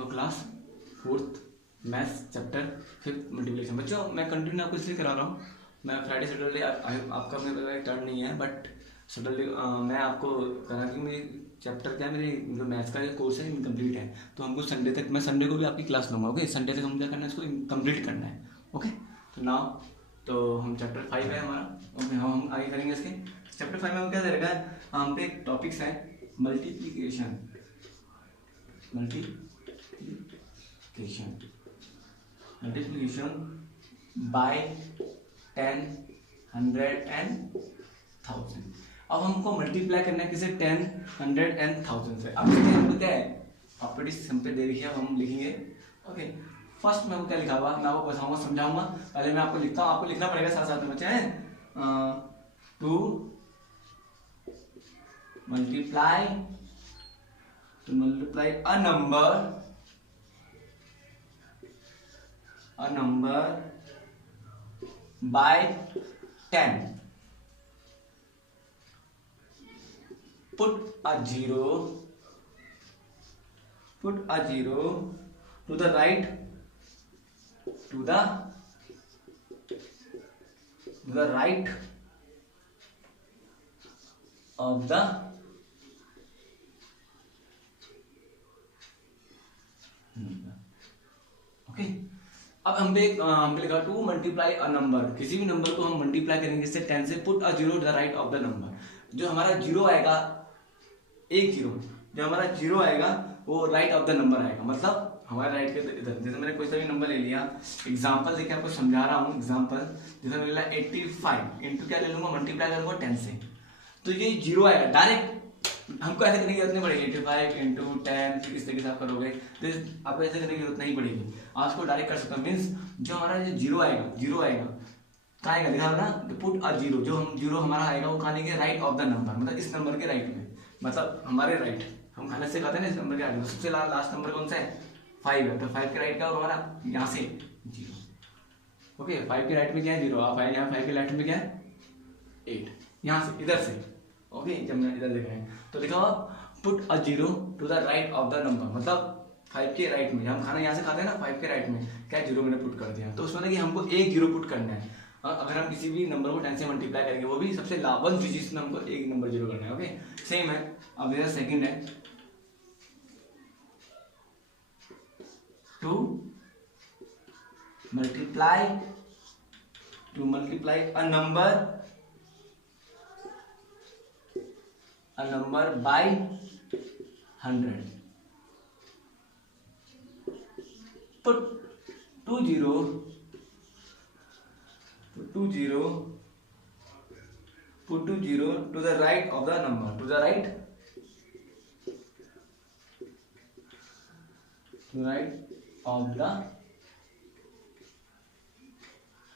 For class 4th maths chapter 5th multiplication. बच्चों मैं continue आपको इसलिए करा रहा हूँ, मैं फ्राइडे सैटरडे आपका मेरे पास टर्न नहीं है, बट सैटरडे मैं आपको करा कि मेरी चैप्टर क्या है, मेरे जो मैथ्स का कोर्स है इनकम्प्लीट है, तो हमको संडे तक, मैं संडे को भी आपकी क्लास लूँगा। ओके, संडे तक हम क्या करना है, इसको कंप्लीट करना है। ओके, तो नाउ तो हम चैप्टर 5 है हमारा। ओके, हम आगे करेंगे इसके। चैप्टर 5 में हम क्या रहेगा, हम पे एक टॉपिक्स है मल्टीप्लिकेशन बाय 10, 100 एंड 1000। अब हमको मल्टीप्लाई करना है किसे, 10, 100 एंड 1000 से। अब इसके हमको क्या है, प्रॉपर्टी सिंपल दे रखी है, हम लिखेंगे। ओके, फर्स्ट में क्या लिखा हुआ मैं आपको बताऊंगा, समझाऊंगा। पहले मैं आपको लिखता हूँ, आपको लिखना पड़ेगा साथ साथ में बच्चे हैं। To multiply a number bye 10, put a zero to the right of the number। Okay, अब हम पे लिखा टू मल्टीप्लाई अ नंबर, किसी भी नंबर को हम मल्टीप्लाई करेंगे इससे 10 से। Put a zero to the right of the number, जो हमारा जीरो आएगा, एक जीरो जो हमारा जीरो आएगा वो राइट ऑफ द नंबर आएगा, मतलब हमारे राइट के इधर। जैसे मैंने कोई सा भी नंबर ले लिया, एग्जांपल देखिए आपको समझा रहा हूँ। एग्जांपल जैसे मैंने लिया 85 इंटू क्या ले लूंगा, मल्टीप्लाई करूंगा 10 से, तो ये जीरो आएगा डायरेक्ट। हमको ऐसे करने की जरूरत नहीं पड़ेगी, 85 इंटू 10 इस तरीके से आप करोगे तो आपको ऐसे करने की जरूरत नहीं पड़ेगी, आप उसको डायरेक्ट कर सकते हो। मीन्स जो हमारा जो जीरो आएगा कहाँ आएगा, लिखा ना, पुट अ जीरो, जो हम जीरो हमारा आएगा वो कहाँ लेंगे, राइट ऑफ द नंबर, मतलब इस नंबर के राइट में, मतलब हमारे राइट, हम खाने से खाते हैं ना इस नंबर के राइट में। सबसे लास्ट नंबर कौन सा है, 5 है, तो 5 के राइट का होगा हमारा यहाँ से जीरो। ओके, 5 के राइट में क्या है, जीरो। आप आए यहाँ 5 के राइट में क्या है, 8, यहाँ से इधर से। ओके, जब मैं इधर देख रहे हैं तो लिखा हुआ put a zero to the right of the number, मतलब 5 के राइट में, हम खाना यहाँ से खाते हैं ना, 5 के राइट में क्या जीरो मैंने पुट कर दिया, तो उसमें कि हमको एक जीरो पुट करना है। अगर हम किसी भी नंबर को 10 से मल्टीप्लाई करेंगे, वो भी सबसे वन डिजिट में हमको एक नंबर जीरो करना है। ओके, सेम है। अब मेरा सेकंड है to multiply a number by 100। Put two zero to the right of the number, to the right of the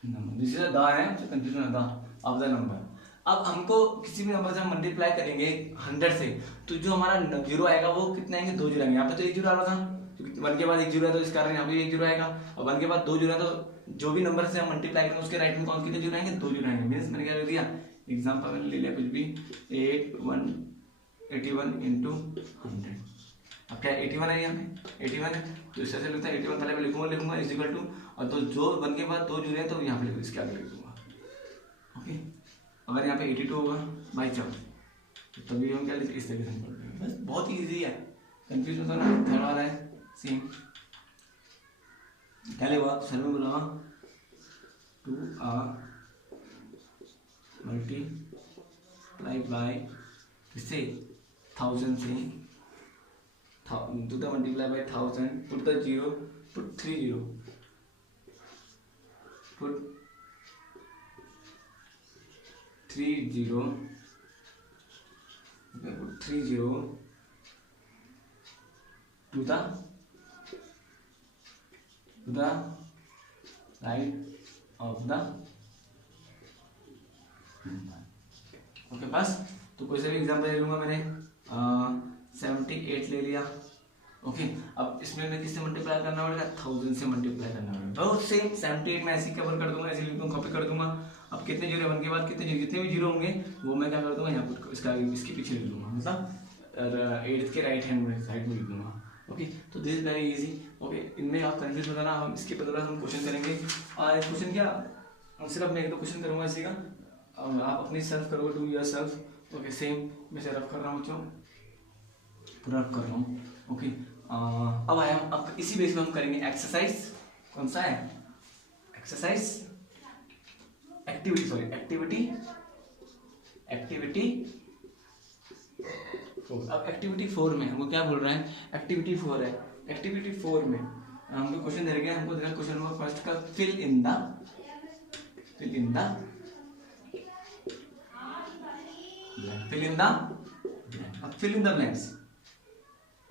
number, this is the है, confusion the of the number. अब हमको किसी भी number से हम मल्टीप्लाई करेंगे 100 से, तो जो हमारा जीरो आएगा वो कितने आएंगे, 2 जीरो आएंगे। यहाँ पे तो एक जीरो आ रहा था, क्योंकि 1 के बाद एक जीरो है, तो इस कारण यहाँ पे एक जीरो आएगा। और 1 के बाद 2 जीरो है, तो जो भी नंबर से हम मल्टीप्लाई करेंगे उसके राइट में कौन कितने जीरो आएंगे, 2 जीरो आएंगे। मीन्स मैंने क्या लिख दिया, एग्जाम्पल मैंने ले लिया कुछ भी, 81 इंटू 100। अब क्या 81 है, यहाँ पे 81 है, तो इस तरह से लिखता है 81 पहले मैं लिखूंगा इज इक्वल टू, और तो जो 1 के बाद 2 जीरो है तो यहाँ पे इसके आगे लिख दूंगा। ओके, अगर यहाँ पे 82 होगा बाई 4, तो तभी हम क्या लिखते, इस तरीके से पढ़ रहे हैं। बस बहुत ही ईजी है, कंफ्यूज होता ना। थर्ड वाला है सेम, क्या लेगा सर में बोला, टू मल्टीप्लाई बाय किससे, 1000 से, to the multiply by 1000, put the zero, put 3 zero, put 3 zero, put 3 zero to the right of the number। Okay, बस। तो कोई सा भी एग्जाम्पल ले लूंगा मैंने, 78 ले लिया। ओके, अब इसमें मैं किससे मल्टीप्लाई करना पड़ेगा, 1000 से मल्टीप्लाई करना पड़ेगा। बहुत सेम 78 में ऐसे ही कवर कर दूंगा, ऐसे लिख दूंगा, कॉपी कर दूंगा। अब कितने जीरो, 1 के बाद जितने भी जीरो होंगे वो मैं क्या कर दूंगा, यहाँ पर इसके पीछे लिख दूंगा, मतलब 8 के राइट हैंड में साइड में लिख दूंगा। ओके, तो this is very easy. Okay, इनमें आप कंफ्यूज होना, हम इसके बदला हम क्वेश्चन करेंगे। और क्वेश्चन क्या, सिर्फ मैं 1-2 क्वेश्चन करूँगा इसी का, आप अपनी सेल्फ करोगे, do your self. Okay, same मैं से रफ कर रहा हूँ बच्चों, पूरा रफ कर रहा हूँ। ओके, अब आया, अब इसी बेस में हम करेंगे एक्सरसाइज। कौन सा है? Exercise, activity, sorry activity 4। अब एक्टिविटी 4 में हमको क्या बोल रहा है? एक्टिविटी 4 है। एक्टिविटी 4 में हमको क्वेश्चन दे रखे हैं, हमको देखा क्वेश्चन नंबर फर्स्ट का, फिल इन द ब्लैंक्स।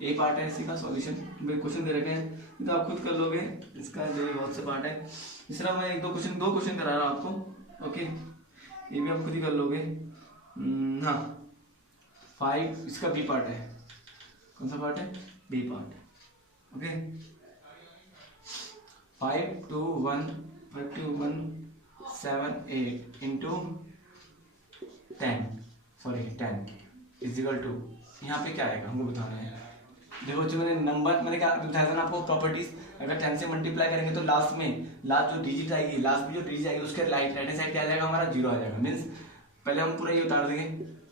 ये पार्ट है इसी का सॉल्यूशन, क्वेश्चन दे रखे हैं तो आप खुद कर लोगे, इसका जो बहुत से पार्ट है। तीसरा मैं 1-2 क्वेश्चन करा रहा हूँ आपको। ओके, ये भी आप खुद ही कर लोगे। हाँ, 5 इसका बी पार्ट है। कौन सा पार्ट है? B part. Okay, 5 2 1 7 8 into 10 is equal to, यहाँ पे क्या आएगा हमको बताना है। देखो जो मैंने क्या बताया था ना आपको, प्रॉपर्टीज। अगर 10 से मल्टीप्लाई करेंगे तो लास्ट जो डिजिट आएगी, लास्ट में जो डिजिट आएगी उसके राइट हैंड साइड क्या आ जाएगा हमारा? 0 आ जाएगा। मीन्स पहले हम पूरा ये उतार देंगे,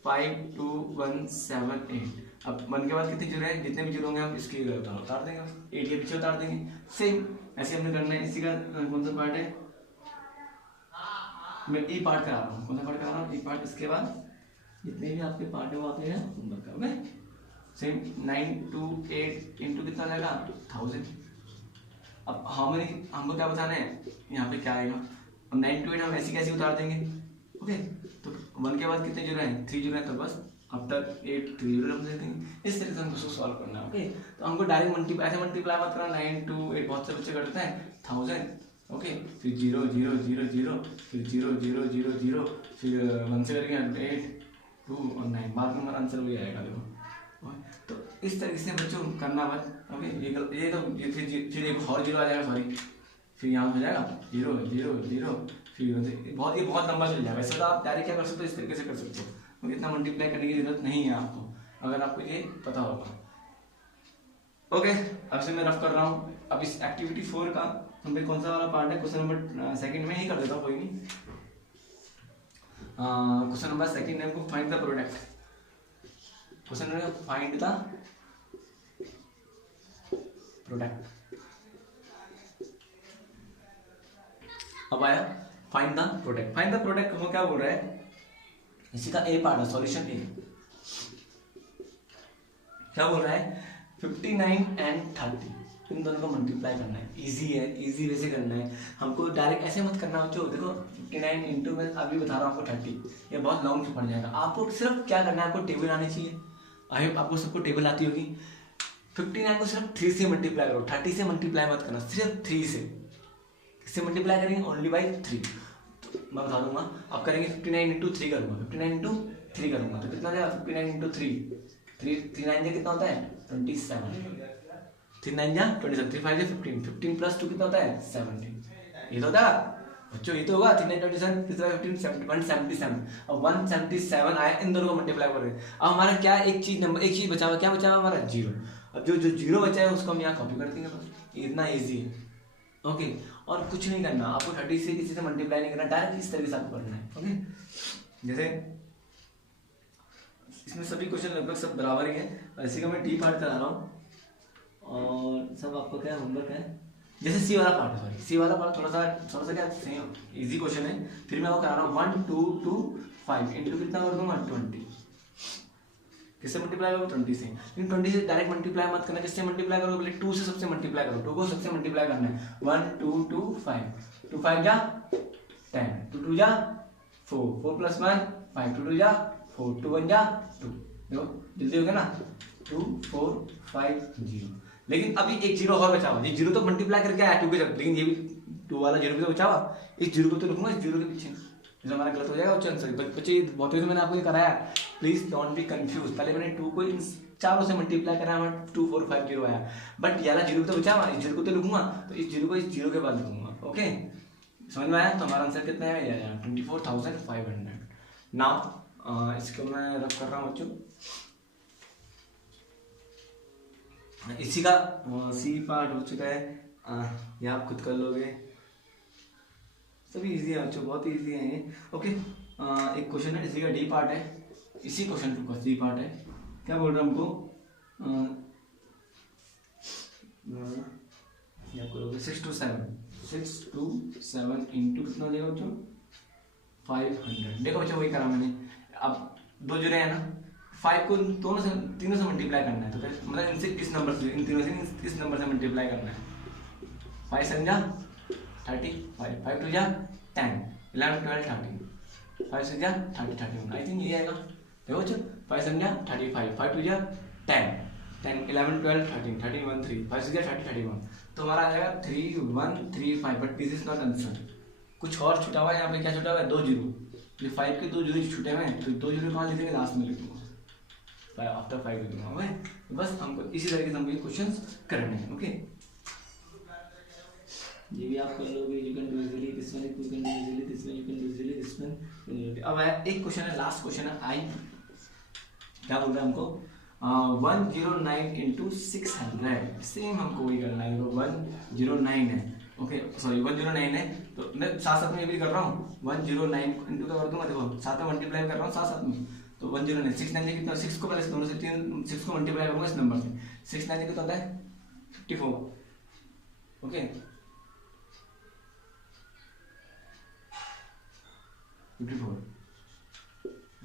5 2 1 7 8। अब 1 के बाद कितने जीरो है? जितने भी जीरो होंगे हम इसके उतार देंगे, 8 के पीछे उतार देंगे। सेम ऐसे हमने करना है। इसी का कौन सा पार्ट है? मैं ई पार्ट करा रहा हूँ। कौन सा पार्ट करा रहा हूँ? ई पार्ट। इसके बाद जितने भी आपके पार्ट है वो आप नंबर करोगे। सेम 9 2 8 इंटू कितना जाएगा? 1000। अब हमको क्या बताना है? यहाँ पे क्या आएगा? अब 9 2 8 हम ऐसी कैसे उतार देंगे? ओके, तो 1 के बाद कितने जीरो हैं? 3 जीरो हैं, तो बस आफ्टर 8 3 जीरो हम दे देंगे। इस तरीके से हमको सॉल्व करना है। ओके, तो हमको डायरेक्ट ऐसे मल्टीप्लाई मत करना। 9 2 8 बहुत से बच्चे करते हैं 1000। ओके, फिर 0 0 0 0, फिर 0 0 0 0, फिर 1 से करके 8 2 और 9, बाद में हमारा आंसर वही आएगा। देखो, तो इस तरीके से बच्चों करना मत। ओके, ये तो फिर एक और जीरो आ जाएगा, सॉरी, फिर यहाँ हो जाएगा 0 0 0, फिर बहुत लंबा चल जाएगा। वैसे तो आप डायरेक्ट क्या कर सकते हो, इस तरीके से कर सकते हो। तो इतना मल्टीप्लाई करने की जरूरत नहीं है आपको, अगर आपको ये पता होगा। ओके, अब से मैं रफ कर रहा हूँ। अब इस एक्टिविटी 4 का हम कौन सा वाला पार्ट है? क्वेश्चन नंबर सेकंड में ही कर देता हूँ, कोई नहीं। क्वेश्चन नंबर सेकंड है, हमको find the product. Question number find the product. अब आया find the product. Find the product वो क्या बोल रहा है? इसी का ए पार्ट है, सॉल्यूशन ए। क्या बोल रहा है? 59 एंड 30 इन दोनों को मल्टीप्लाई करना है। इजी है, इजी वैसे करना है। हमको डायरेक्ट ऐसे मत करना बच्चों। देखो 59 इंटू में अभी बता रहा हूँ आपको 30, ये बहुत लॉन्ग पड़ जाएगा। आपको सिर्फ क्या करना है, आपको टेबल आनी चाहिए। आई होप आपको सबको टेबल आती होगी। 59 को सिर्फ 3 से मल्टीप्लाई करो, 30 से मल्टीप्लाई मत करना, सिर्फ 3 से। किससे मल्टीप्लाई करेंगे? Only by 3। तो मैं बता दूंगा, आप करेंगे 59 इंटू 3 करूँगा, 59 इंटू 3 करूँगा तो कितना जाएगा? 59 इंटू 3 9 कितना होता है? 27। 3 9 जा 27, 3 5 15, 15 प्लस 2 कितना होता है? 17। ये तो होता बच्चों, ये तो होगा 3 9 27 15 177। अब 177 आया, इन दोनों को मल्टीप्लाई कर रहे हैं। अब हमारा क्या एक चीज बचा हुआ, क्या बचा हुआ हमारा? 0। अब जो जीरो बचा है उसको हम यहाँ कॉपी कर देंगे, बस इतना ईजी है। ओके, और कुछ नहीं करना आपको, 30 से किसी से मल्टीप्लाई नहीं करना, डायरेक्ट इस तरीके से आपको करना है। ओके, जैसे इसमें सभी क्वेश्चन लगभग सब बराबर ही है। इसी का मैं डी पार्ट करा रहा हूँ और सब आपको क्या होमवर्क है। जैसे सी वाला पार्ट है, सॉरी सी वाला पार्ट थोड़ा सा क्या इजी क्वेश्चन है। फिर मैं वो करा रहा हूँ 1 2 2 5 इंटू कितना कर दूंगा? 20। किससे मल्टीप्लाई करो? 20 से। लेकिन 20 से डायरेक्ट मल्टीप्लाई मत करना, किससे मल्टीप्लाई करो? पहले 2 से सबसे मल्टीप्लाई करो, 2 को सबसे मल्टीप्लाई करना है। 1 2 2 5, 2 5 जा 10, 2 2 जा 4, 4 प्लस 1 5, 2 2 जा 4, 2 1 जा 2। देखो जल्दी हो गया ना, 2 4 5 0। लेकिन अभी एक जीरो और बचा हुआ, ये जीरो तो मल्टीप्लाई करके आया 2 के साथ, लेकिन ये भी 2 वाला जीरो भी तो बचा हुआ। इस जीरो को तो लिखूंगा इस जीरो के पीछे, जो हमारा गलत हो जाएगा वो आंसर। बच्चे बहुत मैंने आपको ये कराया, प्लीज डोंट बी कंफ्यूज। पहले मैंने 2 को इन चारों से मल्टीप्लाई करा, हमारा 2 4 5 0 आया, बट ये वाला जीरो तो बचा हुआ, इस जीरो को तो लिखूंगा, तो इस जीरो को इस जीरो के बाद लिखूंगा। ओके, समझ में आया? तो हमारा आंसर कितना है? 24,500। नाउ इसको मैं रफ कर रहा हूँ बच्चों। इसी का सी पार्ट हो चुका है, ये आप खुद कर लोगे, सभी इजी है बच्चों, बहुत इजी है ये। ओके, एक क्वेश्चन है, इसी का डी पार्ट है, इसी क्वेश्चन का डी पार्ट है। क्या बोल रहे हैं हमको, या करोगे 6 to 7 इंटू कितना देगा बच्चों 500। देखो बच्चों वही करा मैंने, अब दो जुड़े हैं ना, 5 को दोनों से तीनों से मल्टीप्लाई करना है, तो मतलब इनसे इस नंबर से, इन तीनों से इस नंबर से मल्टीप्लाई करना है। 5 7 35, 5 2 10, 11 12 13, 5 6 30 31, आई थिंक ये आएगा। देखो बच्चों 5 7 35, 5 2 10, 10 11 12 13 31 3, 5 6 30 31, तो हमारा आएगा 3 1 3 5, but this is not answer, कुछ और छुटा हुआ है यहाँ पे। क्या छुटा हुआ है, 2 जीरो, ये 5 के 2 जीरो छुटे हुए हैं, तो 2 जीरो कहाँ लिखेंगे, लास्ट में लिखूंगा, आफ्टर 5 लिखूंगा। ओके, बस हमको इसी तरीके से हमको ये क्वेश्चन करने हैं। ओके, ये भी आप कर लोगे, you can do easily this one, you can do easily this one, you can do easily this one. अब एक क्वेश्चन है, लास्ट क्वेश्चन है, आई क्या बोल रहा है हमको, 109 इंटू 600, सेम हमको वही करना है। 109 है, ओके सॉरी 109 है, तो मैं साथ साथ में ये भी कर रहा हूँ, 109 इंटू का कर दूंगा, देखो साथ में मल्टीप्लाई कर रहा हूँ साथ साथ में, तो 109 6 9 कितना, 6 को पहले दोनों से 3 6 को मल्टीप्लाई करूंगा इस नंबर से, 6 9 कितना होता है 54। ओके 54,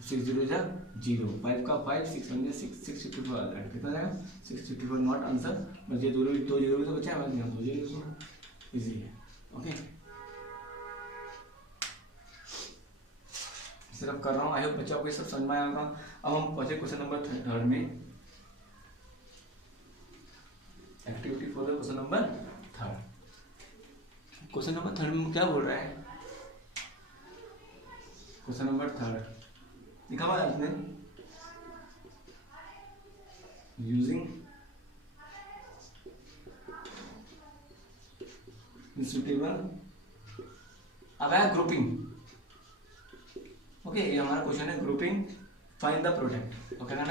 6 0 जा 0, 5 का 5, 6 1 6, 654 आ जाएगा, कितना जाएगा 654, नॉट आंसर, बस ये दो जीरो भी तो बचा है, मैं दो जीरो लिखूंगा, इजी है। ओके, सिर्फ कर रहा हूँ, आई होप बच्चों आपको ये सब समझ में आया होगा। अब हम पहुंचे क्वेश्चन नंबर 3 में, activity 4 question number 3। Question number 3 में क्या बोल रहा है, क्वेश्चन नंबर 3 लिखा हुआ है इसमें, यूजिंग इंस्टीट्यूटेबल, अब है ग्रुपिंग। ओके, ये हमारा क्वेश्चन है grouping, find the product. Okay ना,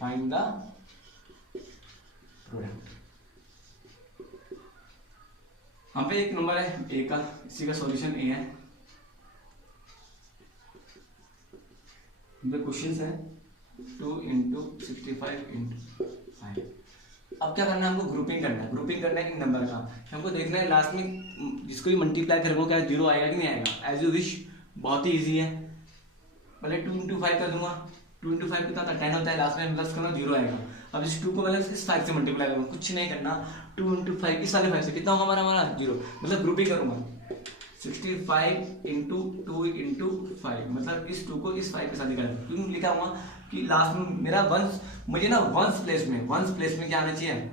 फाइंड द प्रोडक्ट। यहाँ पे एक नंबर है ए का, इसी का सॉल्यूशन ए है, क्वेश्चन है 2 इंटू 65 इंटू 5। अब क्या करना है हमको, ग्रुपिंग करना है, ग्रुपिंग करना है इन नंबर का, हमको देखना है लास्ट में जिसको भी मल्टीप्लाई करेंगे क्या जीरो आएगा कि नहीं आएगा, एज यू विश, बहुत ही इजी है। पहले 2 इंटू 5 कर दूंगा, 2 इंटू 5 कितना होता है 10 होता है, लास्ट में प्लस करना जीरो आएगा। अब इस 2 को पहले इस 5 से मल्टीप्लाई करूंगा, कुछ नहीं करना, 2 इंटू 5 इस वाले 5 से कितना होगा हमारा जीरो, मतलब ग्रुपिंग करूंगा 65 इंटू 2 इंटू 5, मतलब इस 2 को इस 5 के साथ निकालना। क्यों लिखा हुआ कि लास्ट में मेरा वंस, मुझे ना वंस प्लेस में क्या आना चाहिए,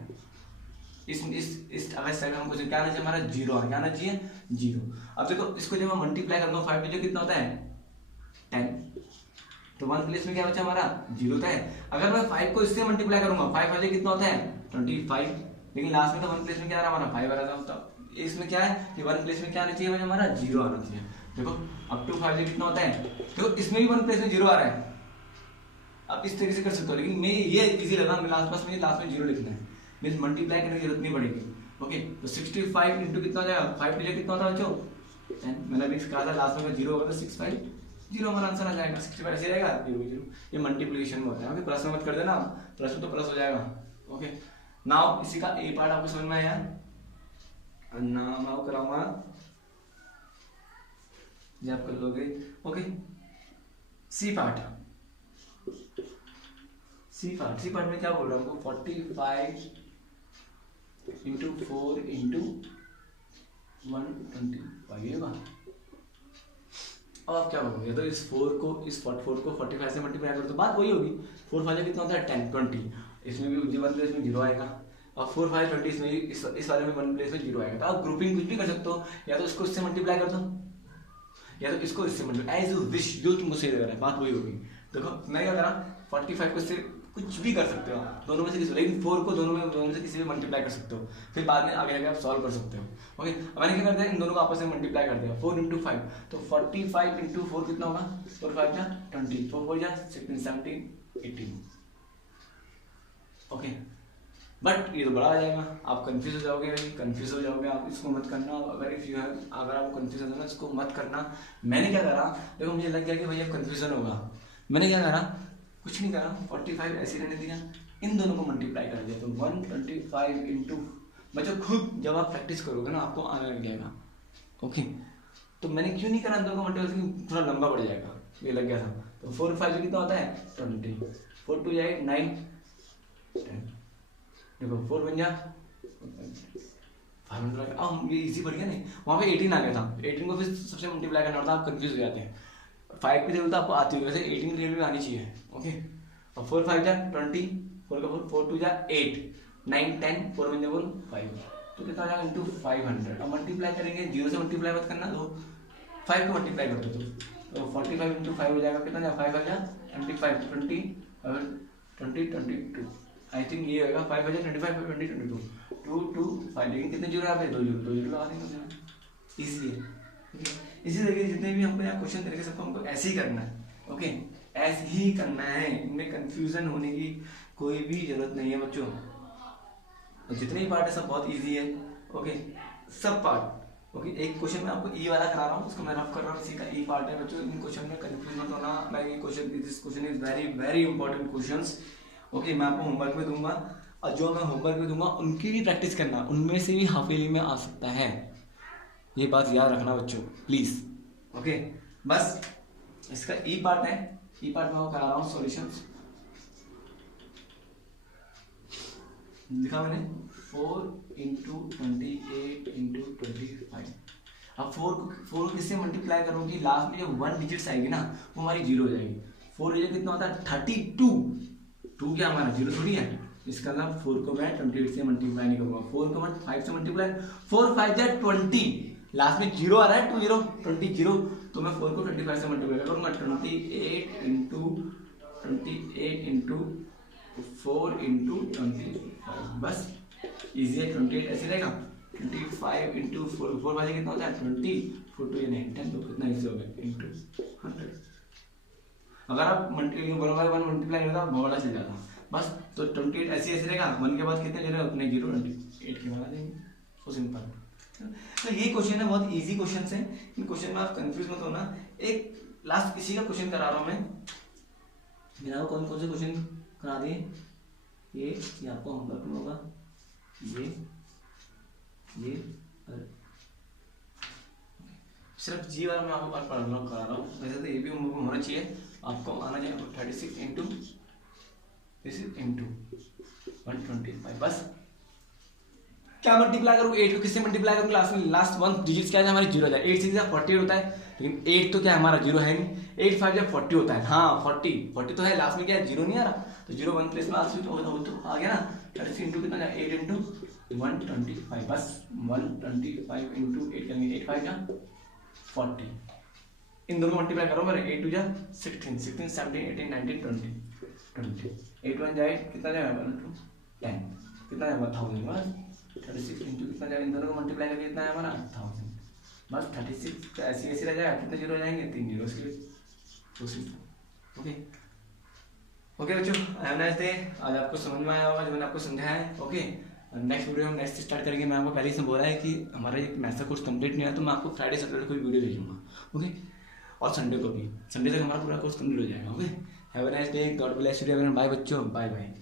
इस अगर साइड में हमको क्या आना चाहिए, हमारा जीरो क्या आना चाहिए, जीरो। अब देखो इसको जब मैं मल्टीप्लाई करता हूँ 5 कितना होता है 10, तो 1 प्लेस में क्या बचा हमारा जीरो होता है। अगर मैं 5 को इससे मल्टीप्लाई करूंगा 5 कितना होता है 25, लेकिन लास्ट में तो 1 प्लेस में क्या आ रहा है हमारा 5 आ रहा था, इसमें क्या है कि 1 प्लेस में क्या आना चाहिए मुझे, हमारा जीरो आना चाहिए। देखो अब 2 5 कितना होता है, देखो इसमें भी 1 प्लेस में जीरो आ रहा है, आप इस तरीके से कर सकते हो, लेकिन मैं ये इजी लगा, मैं लास्ट में जीरो लिखना है, मींस मल्टीप्लाई करने की जरूरत नहीं पड़ेगी। ओके, तो 65 इंटू कितना हो जाएगा, 5 टू कितना होता है बच्चों 10, मैंने अभी कहा था लास्ट में जीरो होगा तो 65 जीरो हमारा आंसर आ जाएगा, 65 ऐसे रहेगा, जीरो, ये मल्टीप्लिकेशन में होता है। ओके, प्लस में मत कर देना, प्लस में तो प्लस हो जाएगा। ओके, नाउ इसी का ए पार्ट आपको समझ में आया, नाम आओ कराऊंगा, ये आप कर लोगे। ओके, सी पार्ट में क्या बोल रहा हूँ, 45 इंटू 4 इंटू 125 होगा। अब आप क्या करोगे, तो इस 4 को 45 से मल्टीप्लाई करो तो बात वही होगी, 4 5 कितना होता है 10 20, इसमें भी 1 प्लेस में जीरो आएगा, और 4 5 20 इसमें इस वाले में 1 प्लेस में जीरो आएगा। तो आप ग्रुपिंग कुछ भी कर सकते हो, या तो इसको इससे मल्टीप्लाई कर दो, या तो इसको इससे मल्टीप्लाई, एज यू विश, जो तुमको सही लग रहा है, बात वही होगी। देखो मैं क्या करा, 45 को इससे कुछ भी कर सकते हो दोनों में से किसी, लेकिन 4 को दोनों में से किसी भी मल्टीप्लाई कर सकते हो, फिर बाद में आगे आप सॉल्व कर सकते हो। ओके, अब मैंने क्या कर दिया, इन दोनों को आपस में मल्टीप्लाई कर दिया, 4 इंटू 5, तो 45 इंटू 4 कितना होगा, 4 5 जा 20, 4 4 जा 16 17 18। ओके, बट ये तो बड़ा आ जाएगा, आप कंफ्यूज हो जाओगे, आप इसको मत करना। अगर आप कंफ्यूज हो जाना इसको मत करना। मैंने क्या करा, देखो मुझे लग गया कि भैया कंफ्यूजन होगा, मैंने क्या करा, कुछ नहीं करा, 45 ऐसे रहने दिया, इन दोनों को मल्टीप्लाई कर दिया। तो 125 इंटू, बच्चों खुद जब आप प्रैक्टिस करोगे ना आपको आने लग जाएगा। ओके, तो मैंने क्यों नहीं करा इन दोनों को मल्टीप्लाई, थोड़ा लंबा पड़ जाएगा, ये लग गया था। तो 4 5 कितना होता है 20, 4 2 जाए 9 10, देखो 4 बन जा 500। अब ये इजी पड़ गया नहीं, वहाँ पे 18 आ गया था, 18 को फिर सबसे मल्टीप्लाई करना होता है, आप कंफ्यूज हो जाते हैं। 5 की जरूरत आपको आती है, वैसे 18 की जरूरत आनी चाहिए। ओके, और 4 5 जा 20, 4 का 4 4 2 जा 8 9 10, 4 बन जा 5, तो कितना आ जाएगा इंटू 500। अब मल्टीप्लाई करेंगे, 0 से मल्टीप्लाई मत करना, तो 5 को मल्टीप्लाई कर दो, तो 45 इंटू 5 हो जाएगा, कितना जाएगा 5 5 जा 25 20 22, आई थिंक ये होगा 5 25 20 22 2 2 5, लेकिन कितने जीरो यहाँ पे 2 जीरो लगा देंगे इसलिए। इसी तरीके जितने भी हमको यहाँ क्वेश्चन तरीके सबको हमको ऐसे ही करना है। ओके, ऐसे ही करना है, इनमें कंफ्यूजन होने की कोई भी जरूरत नहीं है बच्चों। और जितने भी पार्ट है सब बहुत इजी है। ओके, सब पार्ट। ओके, एक क्वेश्चन में आपको ई वाला करा रहा हूँ, उसको मैं रफ कर रहा हूँ, इसी का ई पार्ट है बच्चों। इन क्वेश्चन में कंफ्यूज मत होना, लाइक ये question, this question is very very important questions. Okay, मैं आपको होमवर्क में दूंगा, और जो मैं होमवर्क में दूंगा उनकी भी प्रैक्टिस करना, उनमें से भी हाफ ईयरली में आ सकता है, ये बात याद रखना बच्चों प्लीज। ओके, बस इसका ई पार्ट है, ई पार्ट में करा रहा हूँ सॉल्यूशंस, लिखा मैंने 4 इंटू 28 इंटू 25। अब 4 किससे मल्टीप्लाई करूँगी, लास्ट में जब 1 डिजिट्स आएगी ना वो हमारी जीरो हो जाएगी। 4 डिजिट कितना होता है 32, 2 क्या हमारा जीरो थोड़ी है, इसका मतलब 4 को मैं 28 से मल्टीप्लाई नहीं करूँगा, 4 को मैं 5 से मल्टीप्लाई, 4 5 जा 20, लास्ट में जीरो आ रहा है 20 जीरो, तो मैं 4 को 25 से मल्टीप्लाई करूँगा, 28 इंटू 4 इंटू 25, बस इजी है। 28 ऐसे रहेगा, 25 इंटू 4, 4 बाजी कितना होता है 20, 4 2 9 10, तो कितना इजी हो गया इंटू 100। अगर आप 1/1 मल्टीप्लाई करता बड़ा चल जाता, बस। तो 28 ऐसे रहेगा, 1 के बाद कितने ले रहे हो अपने 0 8 के बाद देंगे, सो सिंपल। तो ये क्वेश्चन है, बहुत इजी क्वेश्चन है, इन क्वेश्चन में आप कंफ्यूज मत होना। एक लास्ट इसी का क्वेश्चन करा रहा हूँ मैं, मेरा कौन कौन से क्वेश्चन करा दिए, ये आपको होमवर्क में होगा, ये सिर्फ जी वाला मैं आपको करा रहा हूँ, वैसे तो ये भी होमवर्क में होना चाहिए, आपको आना चाहिए 36 इंटू 125, बस। क्या मल्टीप्लाई करूँ 8 को किससे मल्टीप्लाई करूँ, लास्ट 1 डिजिट्स क्या है हमारी जीरो है, 8 6 48 होता है, लेकिन 8 तो क्या है हमारा जीरो है नहीं, 8 5 जब 40 होता है, हाँ 40 तो है, लास्ट में क्या है जीरो नहीं आ रहा, तो 0 1 प्लेस में तो आ गया ना, 36 इंटू कितना 8 इंटू 125, बस 125 इंटू 8 करेंगे, 8 5 जा 40, इन दोनों मल्टीप्लाई करो मेरे, 8 2 जा 16 16 17 18 19 20 8 1 जाए कितना जाएगा 10, कितना जाएगा 1000, बस 36 इंटू कितना जाएगा, इन दोनों को मल्टीप्लाई करके कितना है हमारा 1000, बस 36 ऐसे ऐसे रह जाएगा, कितने जीरो जाएंगे 3 जीरो के लिए, तो सिंपल। ओके ओके बच्चों, हैव नाइस डे। आज आपको समझ में आया होगा जो मैंने आपको समझाया है। ओके, नेक्स्ट वीडियो हम नेक्स्ट स्टार्ट करेंगे। मैं आपको पहले से बोला है कि हमारा एक मैथ्स कोर्स कंप्लीट नहीं हुआ, तो मैं आपको फ्राइडे सैटरडे को भी वीडियो भेजूंगा। ओके, और संडे को भी, संडे तक हमारा पूरा कोर्स कंप्लीट हो जाएगा। Okay, have a nice day, God bless you everyone, bye बच्चों, बाय बाय।